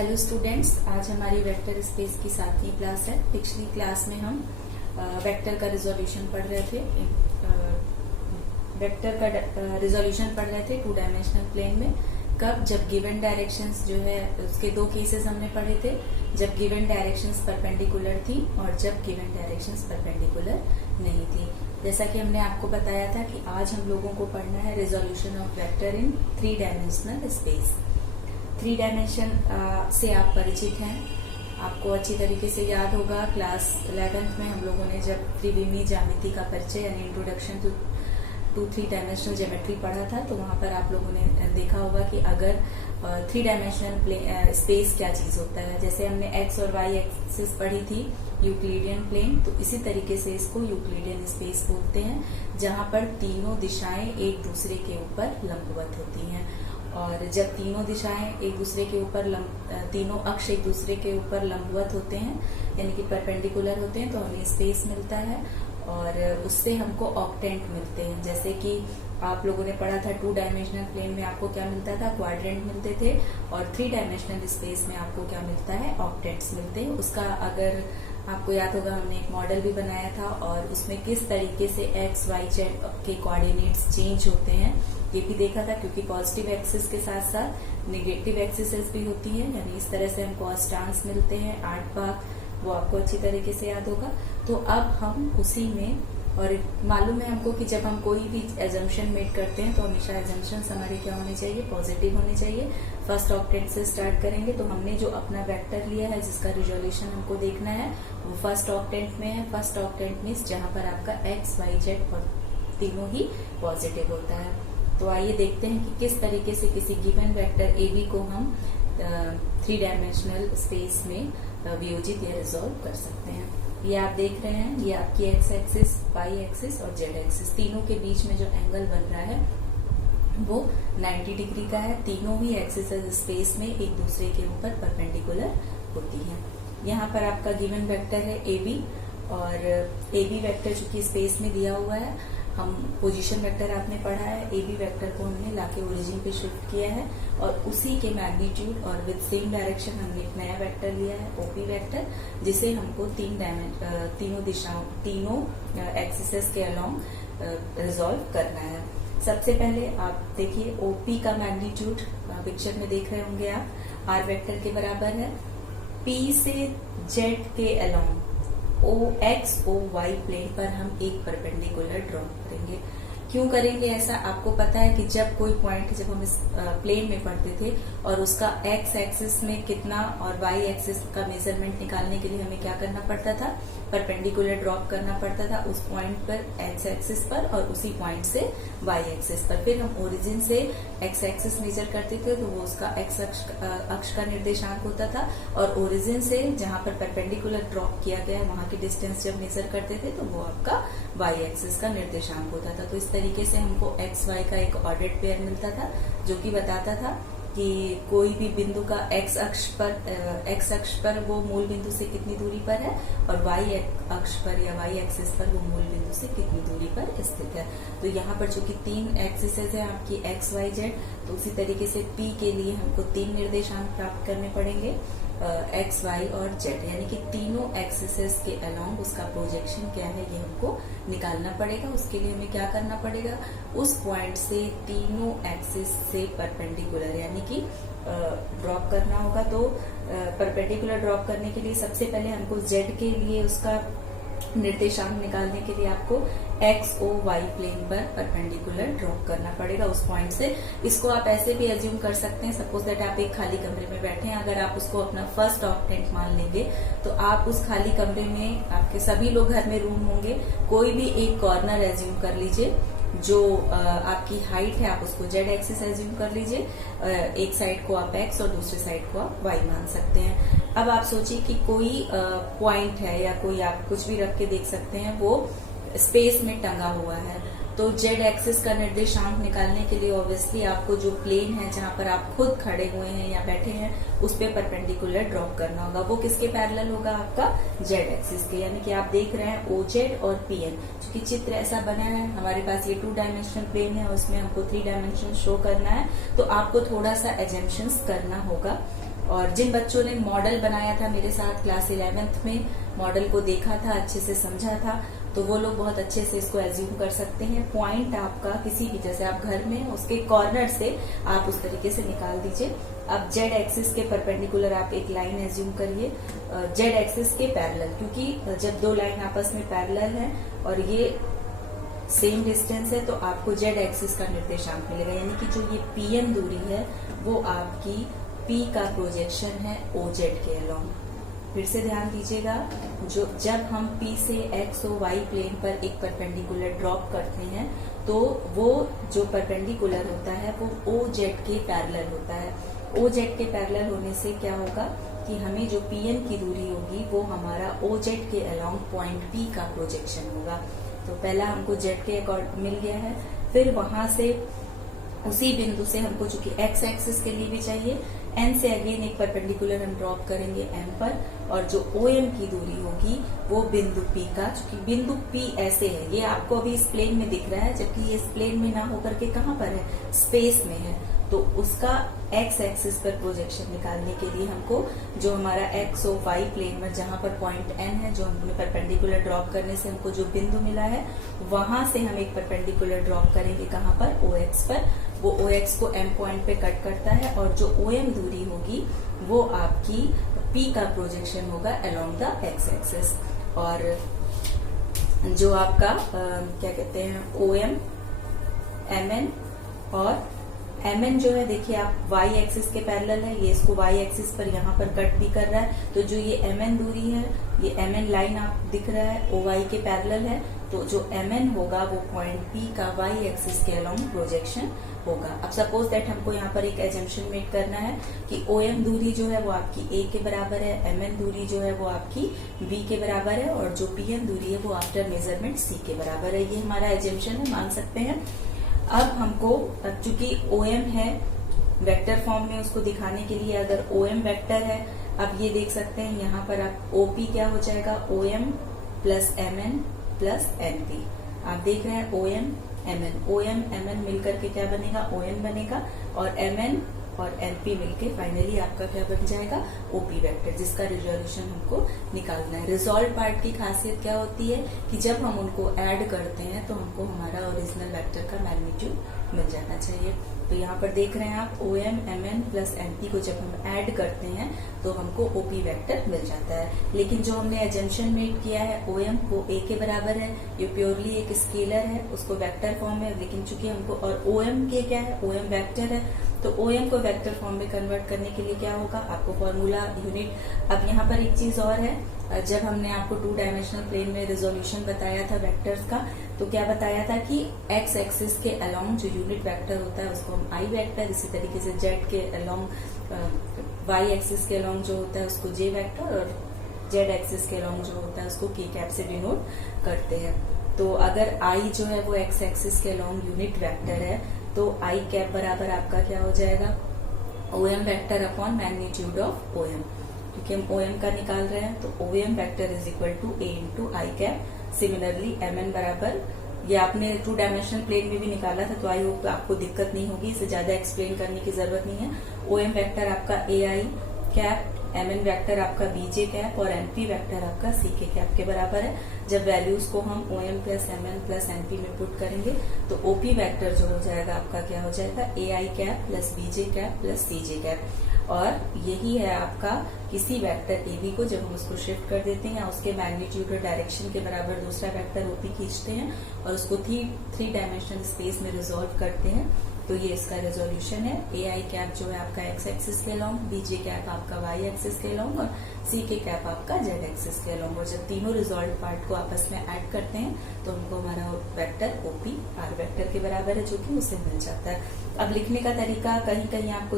Hello students, आज हमारी vector space की 7वीं क्लास है। पिछली क्लास में हम वेक्टर का रिजोल्यूशन पढ़ रहे थे। वेक्टर का रिजोल्यूशन पढ़ रहे थे 2 डायमेंशनल प्लेन में। कब? जब गिवन डायरेक्शंस जो है उसके 2 केसेस हमने पढ़े थे, जब गिवन डायरेक्शंस परपेंडिकुलर थी और जब गिवन डायरेक्शंस परपेंडिकुलर नहीं थी। जैसा कि हमने आपको बताया था कि आज हम लोगों को पढ़ना है resolution of vector in 3 dimensional space. 3 dimension से आप परिचित हैं, आपको अच्छी तरीके से याद होगा। क्लास 11th में हम लोगों ने जब त्रिविमीय ज्यामिति का परिचय यानी इंट्रोडक्शन टू 3 डायमेंशनल ज्योमेट्री पढ़ा था, तो वहां पर आप लोगों ने देखा होगा कि अगर 3 डायमेंशनल स्पेस क्या चीज होता है। जैसे हमने एक्स और वाई एक्सिस पढ़ी थी, यूक्लिडियन प्लेन, तो इसी तरीके से इसको यूक्लिडियन स्पेस बोलते हैं, जहां पर तीनों दिशाएं एक दूसरे के ऊपर लंबवत होती हैं। और जब तीनों दिशाएं एक दूसरे के ऊपर तीनों अक्ष एक दूसरे के ऊपर लंबवत होते हैं यानी कि परपेंडिकुलर होते हैं, तो हमें स्पेस मिलता है और उससे हमको ऑक्टेंट मिलते हैं। जैसे कि आप लोगों ने पढ़ा था 2 डायमेंशनल प्लेन में आपको क्या मिलता था, क्वाड्रेंट मिलते थे, और 3 डायमेंशनल स्पेस में आपको क्या मिलता है, ऑक्टेंट्स मिलते हैं। उसका अगर आपको याद होगा, हमने एक मॉडल भी बनाया था और उसमें किस तरीके से एक्स वाई जेड के कोऑर्डिनेट्स चेंज होते हैं ये भी देखा था, क्योंकि पॉजिटिव एक्सिस के साथ साथ नेगेटिव एक्सिस भी होती है। यानी इस तरह से हमको कॉन्स्टेंट्स मिलते हैं 8 भाग, वो आपको अच्छी तरीके से याद होगा। तो अब हम उसी में, और मालूम है हमको कि जब हम कोई भी एजम्पशन मेक करते हैं तो हमेशा एजम्पशंस हमारे क्या होने चाहिए, पॉजिटिव होने चाहिए। फर्स्ट ऑक्टेंट से स्टार्ट करेंगे, तो हमने जो अपना वेक्टर लिया है जिसका रिजोल्यूशन हमको देखना है वो फर्स्ट ऑक्टेंट में है। फर्स्ट ऑक्टेंट मीन्स जहां पर आपका एक्स वाई जेड और तीनों ही पॉजिटिव होता है। तो आइए देखते हैं कि किस तरीके से किसी गिवन वेक्टर ए बी को हम 3 डायमेंशनल स्पेस में वियोजित या रिजोल्व कर सकते हैं। ये आप देख रहे हैं, ये आपकी एक्स एक्सिस, वाई एक्सिस और जेड एक्सिस, तीनों के बीच में जो एंगल बन रहा है वो 90 डिग्री का है। तीनों ही एक्सिस स्पेस में एक दूसरे के ऊपर परपेंडिकुलर होती है। यहाँ पर आपका गिवन वेक्टर है ए बी, और ए बी वेक्टर चूंकि स्पेस में दिया हुआ है, हम पोजीशन वेक्टर आपने पढ़ा है, ए बी वेक्टर को हमने लाके ओरिजिन पे शिफ्ट किया है और उसी के मैग्नीट्यूड और विद सेम डायरेक्शन हमने एक नया वेक्टर लिया है ओपी वेक्टर, जिसे हमको तीनों दिशाओं, तीनों एक्सिसेस के अलोंग रिजोल्व करना है। सबसे पहले आप देखिए ओपी का मैग्नीट्यूड पिक्चर में देख रहे होंगे आप, आर वेक्टर के बराबर है। पी से जेड के अलोंग ओ एक्स ओ वाई प्लेन पर हम एक परपेंडिकुलर ड्रॉ करेंगे। क्यों करेंगे ऐसा? आपको पता है कि जब कोई पॉइंट, जब हम इस प्लेन में पढ़ते थे और उसका एक्स एक्सिस में कितना और वाई एक्सिस का मेजरमेंट निकालने के लिए हमें क्या करना पड़ता था, परपेंडिकुलर ड्रॉप करना पड़ता था उस पॉइंट पर एक्स एक्सिस पर और उसी पॉइंट से वाई एक्सिस पर। फिर हम ओरिजिन से एक्स एक्सिस मेजर करते थे तो वो उसका एक्स अक्ष का निर्देशांक होता था, और ओरिजिन से जहां पर परपेंडिकुलर ड्रॉप किया गया वहां की डिस्टेंस जब मेजर करते थे तो वो आपका वाई एक्सिस का निर्देशांक होता था। तो इस तरीके से हमको एक्स वाई का एक ऑर्डर्ड पेयर मिलता था, जो कि बताता था कि कोई भी बिंदु का एक्स अक्ष पर वो मूल बिंदु से कितनी दूरी पर है और वाई अक्ष पर या वाई एक्सिस पर वो मूल बिंदु से कितनी दूरी पर स्थित है। तो यहाँ पर चूंकि 3 एक्सिसेस है आपकी एक्स वाई जेड, तो उसी तरीके से पी के लिए हमको 3 निर्देशांक प्राप्त करने पड़ेंगे, एक्स वाई और जेड, यानी कि तीनों एक्सिसेस के अलोंग उसका प्रोजेक्शन क्या है ये हमको निकालना पड़ेगा। उसके लिए हमें क्या करना पड़ेगा, उस पॉइंट से तीनों एक्सिस से परपेंडिकुलर यानी कि ड्रॉप करना होगा। तो परपेंडिकुलर ड्रॉप करने के लिए सबसे पहले हमको जेड के लिए उसका निर्देशांक निकालने के लिए आपको एक्स ओ वाई प्लेन पर परपेंडिकुलर ड्रॉप करना पड़ेगा उस पॉइंट से। इसको आप ऐसे भी एज्यूम कर सकते हैं, सपोज दैट आप एक खाली कमरे में बैठे हैं, अगर आप उसको अपना फर्स्ट ऑक्टेंट मान लेंगे तो आप उस खाली कमरे में, आपके सभी लोग घर में रूम होंगे, कोई भी एक कॉर्नर एज्यूम कर लीजिए, जो आपकी हाइट है आप उसको जेड एक्सिस एज्यूम कर लीजिए, एक साइड को आप एक्स और दूसरे साइड को आप वाई मान सकते हैं। अब आप सोचिए कि कोई पॉइंट है या कोई आप कुछ भी रख के देख सकते हैं, वो स्पेस में टंगा हुआ है, तो जेड एक्सिस का निर्देशांक निकालने के लिए ऑब्वियसली आपको जो प्लेन है जहां पर आप खुद खड़े हुए हैं या बैठे हैं उस पे परपेंडिकुलर ड्रॉप करना होगा। वो किसके पैरेलल होगा, आपका जेड एक्सिस के, यानी कि आप देख रहे हैं ओ जेड और पी एन। क्योंकि चित्र ऐसा बना है, हमारे पास ये 2 डायमेंशनल प्लेन है और उसमें हमको 3 डायमेंशन शो करना है, तो आपको थोड़ा सा एजम्पशंस करना होगा और जिन बच्चों ने मॉडल बनाया था मेरे साथ क्लास 11th में, मॉडल को देखा था, अच्छे से समझा था, तो वो लोग बहुत अच्छे से इसको एज्यूम कर सकते हैं। पॉइंट आपका किसी भी, जैसे आप घर में उसके कॉर्नर से आप उस तरीके से निकाल दीजिए। अब जेड एक्सिस के परपेंडिकुलर आप एक लाइन एज्यूम करिए, जेड एक्सिस के पैरेलल, क्योंकि जब दो लाइन आपस में पैरेलल है और ये सेम डिस्टेंस है तो आपको जेड एक्सिस का निर्देशांक मिलेगा, यानी कि जो ये पीएम दूरी है वो आपकी पी का प्रोजेक्शन है ओजेड के अलोंग। फिर से ध्यान दीजिएगा, जो जब हम P से X और Y प्लेन पर एक परपेंडिकुलर ड्रॉप करते हैं तो वो जो परपेंडिकुलर होता है वो OZ के पैरेलल होता है। OZ के पैरेलल होने से क्या होगा कि हमें जो PN की दूरी होगी वो हमारा OZ के अलोंग पॉइंट P का प्रोजेक्शन होगा। तो पहला हमको Z के अकॉर्ड मिल गया है। फिर वहां से उसी बिंदु से हमको चूंकि X एक्सिस के लिए भी चाहिए, N से अगेन एक परपेंडिकुलर हम ड्रॉप करेंगे M पर, और जो OM की दूरी होगी वो बिंदु P का, चूंकि बिंदु P ऐसे है, ये आपको अभी इस प्लेन में दिख रहा है, जबकि ये इस प्लेन में ना होकर के कहाँ पर है, स्पेस में है। तो उसका X एक्सिस पर प्रोजेक्शन निकालने के लिए हमको जो हमारा X और Y प्लेन में जहां पर पॉइंट N है, जो हमने परपेंडिकुलर ड्रॉप करने से हमको जो बिंदु मिला है, वहां से हम एक परपेंडिकुलर ड्रॉप करेंगे कहाँ पर, OX पर। वो OX को M पॉइंट पे कट करता है और जो OM दूरी होगी वो आपकी P का प्रोजेक्शन होगा अलोंग द X एक्सिस। और जो आपका क्या कहते हैं OM, MN और MN जो है, देखिए आप Y एक्सिस के पैरेलल है, ये इसको Y एक्सिस पर यहाँ पर कट भी कर रहा है, तो जो ये MN दूरी है, ये MN लाइन आप दिख रहा है OY के पैरेलल है, तो जो MN होगा वो पॉइंट P का Y एक्सिस के अलोंग प्रोजेक्शन होगा। अब सपोज दैट हमको यहाँ पर एक एजम्पशन मेक करना है कि OM दूरी जो है वो आपकी A के बराबर है, MN दूरी जो है वो आपकी B के बराबर है, और जो PN दूरी है वो आफ्टर मेजरमेंट C के बराबर है। ये हमारा एजम्पशन है, मान सकते हैं। अब हमको, चूंकि OM है वेक्टर फॉर्म में, उसको दिखाने के लिए अगर OM वेक्टर है, अब ये देख सकते हैं यहाँ पर आप OP क्या हो जाएगा, OM plus MN plus NP। आप देख रहे हैं OM MN मिलकर के क्या बनेगा, ON बनेगा, और MN और NP मिलके फाइनली आपका क्या बन जाएगा, OP वेक्टर, जिसका रिजोल्यूशन हमको निकालना है। रिजॉल्व पार्ट की खासियत क्या होती है कि जब हम उनको ऐड करते हैं तो हमको हमारा ओरिजिनल वेक्टर का मैग्नीट्यूड मिल जाना चाहिए। तो यहाँ पर देख रहे हैं आप OM MN प्लस NP को जब हम ऐड करते हैं तो हमको OP वेक्टर मिल जाता है। लेकिन जो हमने एजम्पशन मेक किया है OM वो A के बराबर है, ये प्योरली एक स्केलर है, उसको वेक्टर फॉर्म में, लेकिन चूंकि हमको, और OM के क्या है, OM वेक्टर है, तो OM को वेक्टर फॉर्म में कन्वर्ट करने के लिए क्या होगा, आपको फॉर्मूला यूनिट। अब यहाँ पर एक चीज और है, जब हमने आपको 2 डायमेंशनल प्लेन में रिजोल्यूशन बताया था वेक्टर्स का, तो क्या बताया था कि X एक्सिस के अलोंग जो यूनिट वेक्टर होता है उसको हम I वेक्टर, इसी तरीके से Z के अलोंग, Y एक्सिस के अलोंग जो होता है उसको J वेक्टर, और Z एक्सिस के अलोंग जो होता है उसको K कैप से डिनोट करते हैं। तो अगर I जो है वो X एक्सिस के अलोंग यूनिट वेक्टर है तो I कैप बराबर आपका क्या हो जाएगा, OM vector upon magnitude of OM, क्योंकि हम OM का निकाल रहे हैं, तो OM vector is equal to A into I cap. Similarly MN बराबर, ये आपने 2 डायमेंशनल प्लेन में भी निकाला था, तो आई होप आपको दिक्कत नहीं होगी, इसे ज्यादा एक्सप्लेन करने की जरूरत नहीं है। OM वेक्टर आपका AI कैप, MN वेक्टर आपका BJ कैप, और NP वेक्टर आपका CK कैप के बराबर है। जब वैल्यूज को हम OM plus MN plus NP में पुट करेंगे तो OP वेक्टर जो हो जाएगा आपका क्या हो जाएगा, AI cap plus BJ cap plus CJ cap. और यही है आपका किसी वेक्टर AB को जब हम उसको शिफ्ट कर देते हैं, उसके मैग्नीट्यूड और डायरेक्शन के बराबर दूसरा वेक्टर OP खींचते हैं और उसको 3 डायमेंशनल स्पेस में रिजोल्व करते हैं, तो ये इसका रेजोल्यूशन है। AI कैप जो है आपका X एक्सिस के अलोंग, BJ कैप आपका Y एक्सिस के अलोंग, और CK कैप आपका Z एक्सिस के अलोंग। और जब तीनों रिजोल्व पार्ट को आपस में ऐड करते हैं तो हमको हमारा वेक्टर OP R वेक्टर के बराबर है, जो कि उसे मिल जाता है। अब लिखने का तरीका कहीं कहीं आपको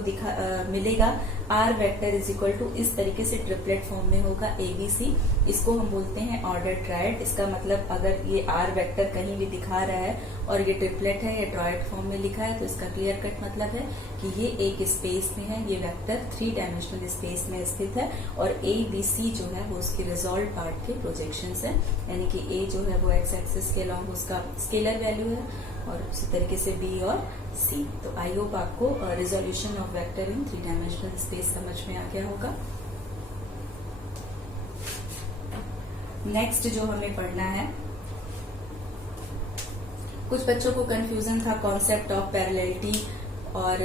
मिलेगा, R vector is equal to, इस तरीके से ट्रिपलेट फॉर्म में होगा ABC, इसको हम बोलते हैं ऑर्डर ट्रायड। इसका मतलब अगर ये R वेक्टर कहीं भी दिखा रहा है और ये ट्रिपलेट है, ये ट्रायड फॉर्म में लिखा है, तो इसका क्लियर कट मतलब है कि ये एक स्पेस में है, ये वेक्टर 3 डायमेंशनल स्पेस में स्थित है, और ABC जो है वो उसकी रिजॉल्व पार्ट के प्रोजेक्शंस है, यानी कि A जो है वो X एक्सिस के अलोंग उसका स्केलर वैल्यू है, और उसी तरीके से बी और सी। तो आई होप आपको resolution of vector in 3 dimensional space समझ में आ गया होगा। नेक्स्ट जो हमें पढ़ना है, कुछ बच्चों को कंफ्यूजन था कॉन्सेप्ट ऑफ पैरेललिटी और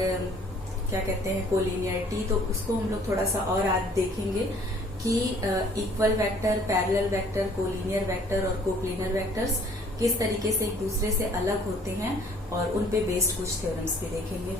क्या कहते हैं कोलिनियरिटी, तो उसको हम लोग थोड़ा सा और आज देखेंगे कि equal vector, parallel vector, collinear vector और कोप्लेनर वेक्टर्स किस तरीके से एक दूसरे से अलग होते हैं और उन पे बेस्ड कुछ थ्योरम्स भी देखेंगे।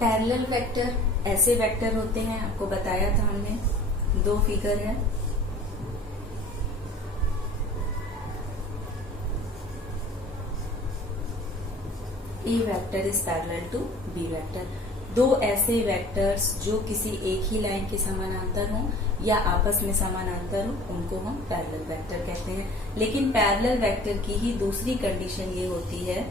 पैरेलल वेक्टर ऐसे वेक्टर होते हैं, आपको बताया था हमने, 2 फिगर है। A vector is parallel to B vector. 2 ऐसे वेक्टर्स जो किसी एक ही लाइन के समानांतर हों या आपस में समानांतर हो, उनको हम पैरेलल वेक्टर कहते हैं। लेकिन पैरेलल वेक्टर की ही दूसरी कंडीशन ये होती है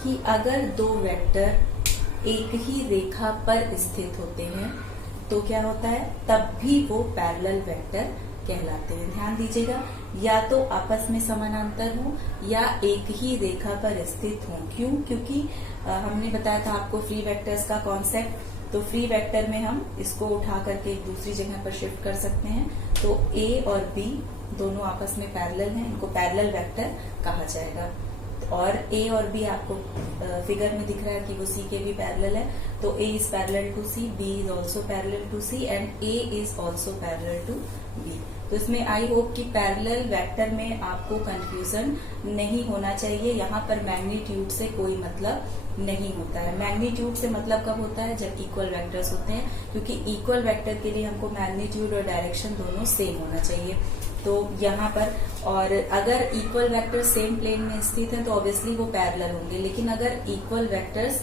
कि अगर 2 वेक्टर एक ही रेखा पर स्थित होते हैं तो क्या होता है, तब भी वो पैरेलल वेक्टर कहलाते हैं। ध्यान दीजिएगा, या तो आपस में समानांतर हो या एक ही रेखा पर स्थित हो। क्यों? क्योंकि हमने बताया था आपको फ्री वेक्टर्स का कॉन्सेप्ट। तो फ्री वेक्टर में हम इसको उठा करके एक दूसरी जगह पर शिफ्ट कर सकते हैं। तो ए और बी दोनों आपस में पैरेलल हैं, इनको पैरेलल वेक्टर कहा जाएगा। और ए और बी आपको फिगर में दिख रहा है कि वो सी के भी पैरेलल है। तो A is parallel to C, B is also parallel to C and A is also parallel to B. तो इसमें आई होप कि पैरेलल वेक्टर में आपको कंफ्यूजन नहीं होना चाहिए। यहाँ पर मैग्नीट्यूड से कोई मतलब नहीं होता है। मैग्नीट्यूड से मतलब कब होता है, जब इक्वल वेक्टर्स होते हैं, क्योंकि इक्वल वेक्टर के लिए हमको मैग्नीट्यूड और डायरेक्शन दोनों सेम होना चाहिए। तो यहाँ पर, और अगर इक्वल वेक्टर सेम प्लेन में स्थित है तो ऑब्वियसली वो पैरेलल होंगे। लेकिन अगर इक्वल वेक्टर्स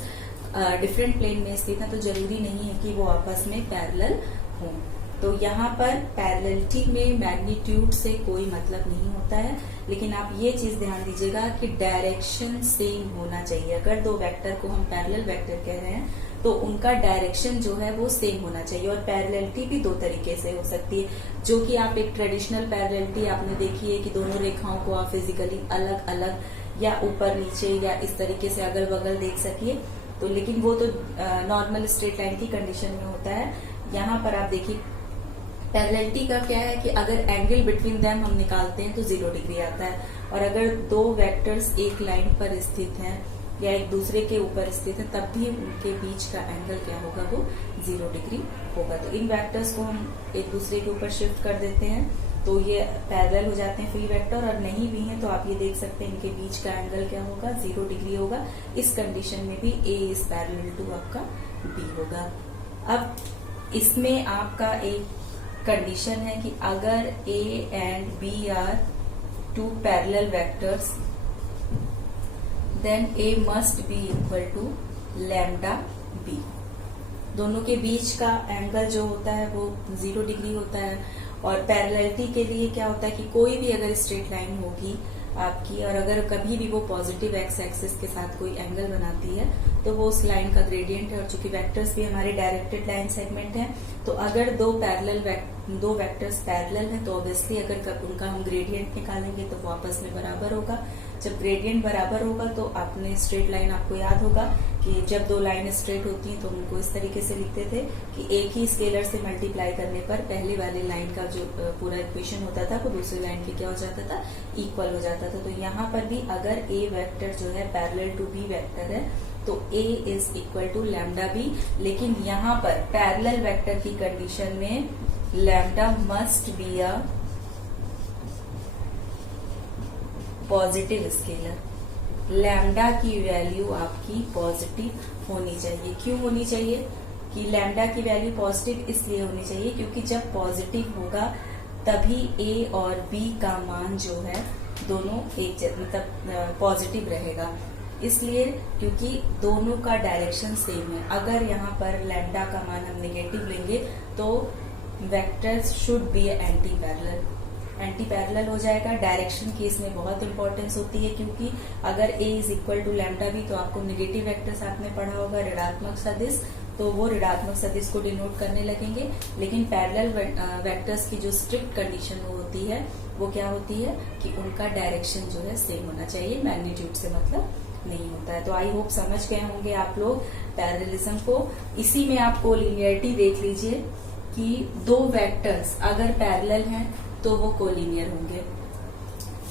डिफरेंट प्लेन में स्थित है तो जरूरी नहीं है कि वो आपस में पैरेलल हों। तो यहाँ पर पैरेललिटी में मैग्नीट्यूड से कोई मतलब नहीं होता है। लेकिन आप ये चीज ध्यान दीजिएगा कि डायरेक्शन सेम होना चाहिए। अगर 2 वेक्टर को हम पैरेलल वेक्टर कह रहे हैं तो उनका डायरेक्शन जो है वो सेम होना चाहिए। और पैरेललिटी भी 2 तरीके से हो सकती है, जो कि आप एक ट्रेडिशनल पैरेललिटी आपने देखी है कि दोनों रेखाओं को आप फिजिकली अलग अलग या ऊपर नीचे या इस तरीके से अगल बगल देख सकिए। तो लेकिन वो तो नॉर्मल स्ट्रेट लाइन की कंडीशन में होता है। यहाँ पर आप देखिए पैरेललिटी का क्या है कि अगर एंगल बिटवीन देम हम निकालते हैं तो 0 डिग्री आता है। और अगर 2 वेक्टर्स एक लाइन पर स्थित हैं या एक दूसरे के ऊपर स्थित है तब भी उनके बीच का एंगल क्या होगा, वो 0 डिग्री होगा। तो इन वेक्टर्स को हम एक दूसरे के ऊपर शिफ्ट कर देते हैं तो ये पैरेलल हो जाते हैं फ्री वेक्टर। और नहीं भी हैं तो आप ये देख सकते हैं इनके बीच का एंगल क्या होगा, 0 डिग्री होगा। इस कंडीशन में भी ए इज पैरेलल टू आपका बी होगा। अब इसमें आपका एक कंडीशन है कि अगर A and B are 2 parallel vectors then A must be equal to lambda B. दोनों के बीच का एंगल जो होता है वो 0 डिग्री होता है। और पैरेललिटी के लिए क्या होता है कि कोई भी अगर स्ट्रेट लाइन होगी आपकी और अगर कभी भी वो पॉजिटिव एक्स एक्सिस के साथ कोई एंगल बनाती है तो वो उस लाइन का ग्रेडियंट है। और चूंकि वेक्टर्स भी हमारे डायरेक्टेड लाइन सेगमेंट हैं तो अगर 2 वेक्टर्स पैरेलल हैं तो ऑब्वियसली अगर उनका हम ग्रेडियंट निकालेंगे तो वो आपस में बराबर होगा। जब ग्रेडियंट बराबर होगा तो आपने स्ट्रेट लाइन, आपको याद होगा कि जब 2 लाइन स्ट्रेट होती हैं तो उनको इस तरीके से लिखते थे कि एक ही स्केलर से मल्टीप्लाई करने पर पहले वाले लाइन का जो पूरा इक्वेशन होता था वो दूसरी लाइन के क्या हो जाता था, इक्वल हो जाता था। तो यहाँ पर भी अगर ए वेक्टर जो है पैरेलल टू बी वेक्टर है तो A is equal to lambda B, लेकिन यहाँ पर पैरेलल वेक्टर की कंडीशन में lambda must be a positive scalar. Lambda की वैल्यू आपकी पॉजिटिव होनी चाहिए। क्यों होनी चाहिए कि लैम्डा की वैल्यू पॉजिटिव इसलिए होनी चाहिए क्योंकि जब पॉजिटिव होगा तभी A और B का मान जो है दोनों एक मतलब पॉजिटिव रहेगा। इसलिए क्योंकि दोनों का डायरेक्शन सेम है। अगर यहाँ पर लैम्डा का मान हम नेगेटिव लेंगे तो vectors should be anti parallel. Anti parallel हो जाएगा। डायरेक्शन की इसमें बहुत इंपॉर्टेंस होती है क्योंकि अगर A is equal to lambda B तो आपको नेगेटिव वेक्टर्स आपने पढ़ा होगा ऋणात्मक सदिश, तो वो ऋणात्मक सदिश को डिनोट करने लगेंगे। लेकिन पैरेलल वेक्टर्स की जो स्ट्रिक्ट कंडीशन होती है वो क्या होती है कि उनका डायरेक्शन जो है सेम होना चाहिए, मैग्नीट्यूड से मतलब नहीं होता है। तो आई होप समझ गए होंगे आप लोग पैरेललिज्म को। इसी में आप कोलिनियरिटी देख लीजिए कि दो वेक्टर्स अगर पैरेलल हैं तो वो कोलिनियर होंगे।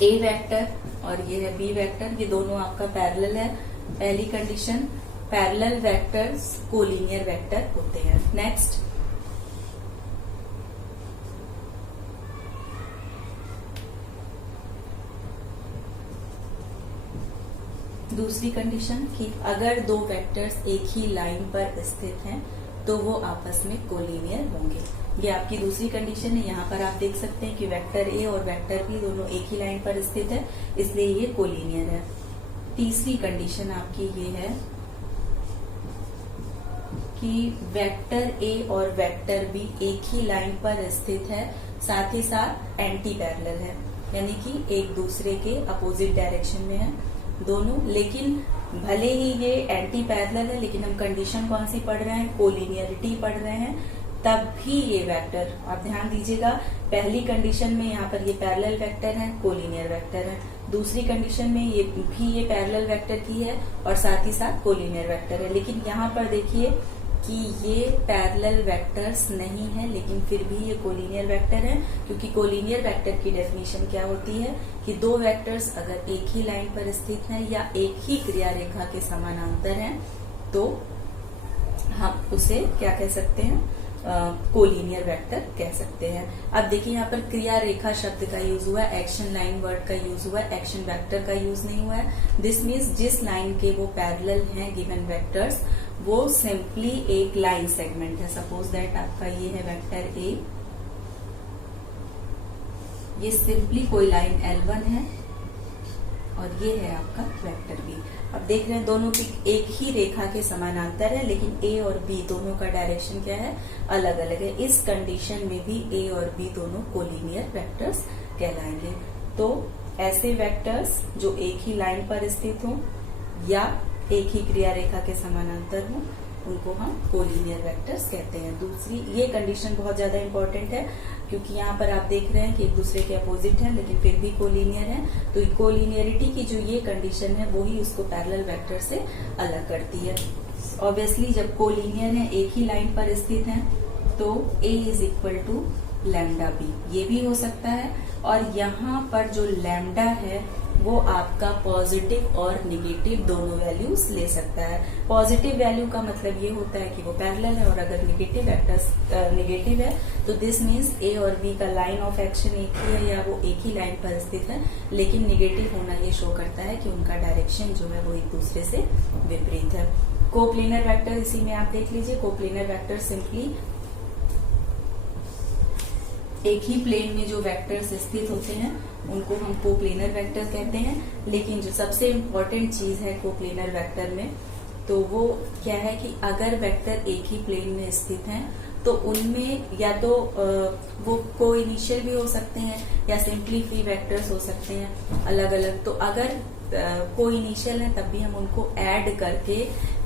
A वेक्टर और ये है B वेक्टर, ये दोनों आपका पैरेलल है। पहली condition, parallel vectors collinear vector होते हैं। नेक्स्ट, दूसरी कंडीशन कि अगर दो वेक्टर्स एक ही लाइन पर स्थित हैं तो वो आपस में कोलिनियर होंगे। ये आपकी दूसरी कंडीशन है। यहाँ पर आप देख सकते हैं कि वेक्टर A और वेक्टर B दोनों एक ही लाइन पर स्थित है, इसलिए ये कोलिनियर है। तीसरी कंडीशन आपकी ये है कि वेक्टर A और वेक्टर B एक ही लाइन पर स्थित है, साथ ही साथ एंटी पैरेलल है, यानी कि एक दूसरे के अपोजिट डायरेक्शन में है दोनों। लेकिन भले ही ये एंटी पैरेलल है लेकिन हम कंडीशन कौन सी पढ़ रहे हैं, कोलिनियरिटी पढ़ रहे हैं। तब भी ये वेक्टर, आप ध्यान दीजिएगा, पहली कंडीशन में यहाँ पर ये पैरेलल वेक्टर है, कोलिनियर वेक्टर है। दूसरी कंडीशन में ये भी ये पैरेलल वेक्टर की है और साथ ही साथ कोलिनियर वेक्टर है। लेकिन यहाँ पर देखिए कि ये पैरेलल वेक्टर्स नहीं है लेकिन फिर भी ये कोलिनियर वेक्टर है, क्योंकि कोलिनियर वेक्टर की डेफिनेशन क्या होती है कि दो वेक्टर्स अगर एक ही लाइन पर स्थित हैं या एक ही क्रिया रेखा के समानांतर हैं तो हम उसे क्या कह सकते हैं, कोलिनियर वेक्टर कह सकते हैं। अब देखिए यहाँ पर क्रिया रेखा शब्द का यूज हुआ है, एक्शन लाइन वर्ड का यूज हुआ है, एक्शन वेक्टर का यूज नहीं हुआ है। दिस मीन्स जिस लाइन के वो पैरेलल हैं गिवन वेक्टर्स वो सिंपली एक लाइन सेगमेंट है। सपोज दैट आपका ये है वेक्टर A, ये सिंपली कोई लाइन L1 है और ये है आपका वेक्टर B। अब देख रहे हैं दोनों की एक ही रेखा के समानांतर है लेकिन A और B दोनों का डायरेक्शन क्या है, अलग अलग है। इस कंडीशन में भी A और B दोनों कोलिनियर वेक्टर्स कहलाएंगे। तो ऐसे वेक्टर्स जो एक ही लाइन पर स्थित हों या एक ही क्रिया रेखा के समानांतर हों उनको हम कोलिनियर वेक्टर्स कहते हैं। दूसरी ये कंडीशन बहुत ज्यादा इंपॉर्टेंट है क्योंकि यहाँ पर आप देख रहे हैं कि एक दूसरे के अपोजिट है लेकिन फिर भी कोलिनियर है। तो कोलिनियरिटी की जो ये कंडीशन है वो ही उसको पैरेलल वेक्टर से अलग करती है। ऑब्वियसली जब कोलिनियर है, एक ही लाइन पर स्थित है, तो A is equal to lambda B, ये भी हो सकता है। और यहाँ पर जो लैम्डा है वो आपका पॉजिटिव और निगेटिव दोनों वैल्यूज ले सकता है। पॉजिटिव वैल्यू का मतलब ये होता है कि वो पैरेलल है और अगर निगेटिव वेक्टर्स निगेटिव है तो दिस मीन्स A और B का लाइन ऑफ एक्शन एक ही है या वो एक ही लाइन पर स्थित है, लेकिन निगेटिव होना ये शो करता है कि उनका डायरेक्शन जो है वो एक दूसरे से विपरीत है। कोप्लेनर वेक्टर इसी में आप देख लीजिए। कोप्लेनर वेक्टर सिंपली एक ही प्लेन में जो वेक्टर्स स्थित होते हैं उनको हम कोप्लेनर वेक्टर कहते हैं। लेकिन जो सबसे इम्पोर्टेंट चीज है कोप्लेनर वेक्टर में तो वो क्या है कि अगर वेक्टर एक ही प्लेन में स्थित हैं तो उनमें या तो वो को इनिशियल भी हो सकते हैं या सिंपली फ्री वेक्टर्स हो सकते हैं अलग अलग। तो अगर को इनिशियल है तब भी हम उनको ऐड करके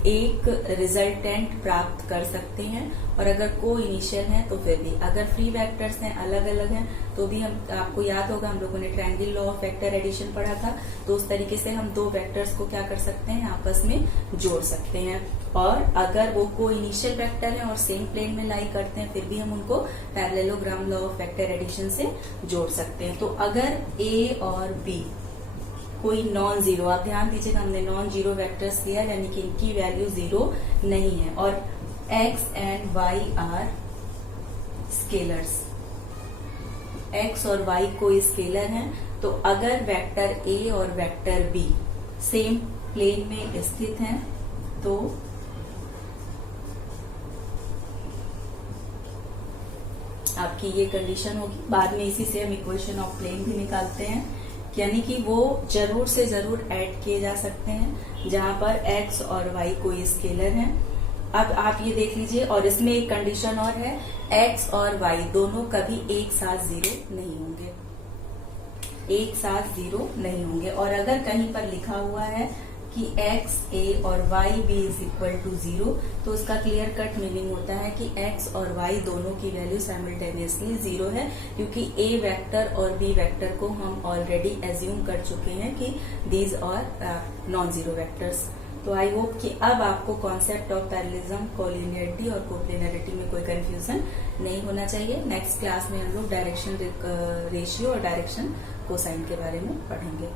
एक रिजल्टेंट प्राप्त कर सकते हैं, और अगर को इनिशियल है तो फिर भी। अगर फ्री वेक्टर्स हैं अलग अलग हैं तो भी हम, आपको याद होगा हम लोगों ने triangle law of vector addition पढ़ा था, तो उस तरीके से हम दो वेक्टर्स को क्या कर सकते हैं, आपस में जोड़ सकते हैं। और अगर वो को इनिशियल वेक्टर है और सेम प्लेन में लाई करते हैं फिर भी हम उनको parallelogram law of vector addition से जोड़ सकते हैं। तो अगर A और B कोई नॉन जीरो, आप ध्यान दीजिएगा हमने नॉन जीरो वेक्टर्स लिया यानी कि इनकी वैल्यू जीरो नहीं है, और x and y are scalars, x और y कोई स्केलर हैं, तो अगर वेक्टर a और वेक्टर b सेम प्लेन में स्थित हैं तो आपकी ये कंडीशन होगी। बाद में इसी से हम इक्वेशन ऑफ प्लेन भी निकालते हैं, यानी कि वो जरूर से जरूर ऐड किए जा सकते हैं जहां पर x और y कोई स्केलर हैं। अब आप ये देख लीजिए, और इसमें एक कंडीशन और है, x और y दोनों कभी एक साथ जीरो नहीं होंगे, एक साथ जीरो नहीं होंगे। और अगर कहीं पर लिखा हुआ है कि x a और y b is equal to zero, तो उसका क्लियर कट मीनिंग होता है कि x और y दोनों की वैल्यू साइमल्टेनियसली जीरो है, क्योंकि a वेक्टर और b वेक्टर को हम ऑलरेडी एज्यूम कर चुके हैं कि these are non zero vectors. तो आई होप कि अब आपको कॉन्सेप्ट ऑफ पैरेललिज्म, कोलिनियरिटी और कोप्लेनरिटी में कोई कंफ्यूजन नहीं होना चाहिए। नेक्स्ट क्लास में हम लोग डायरेक्शन रेशियो और डायरेक्शन कोसाइन के बारे में पढ़ेंगे।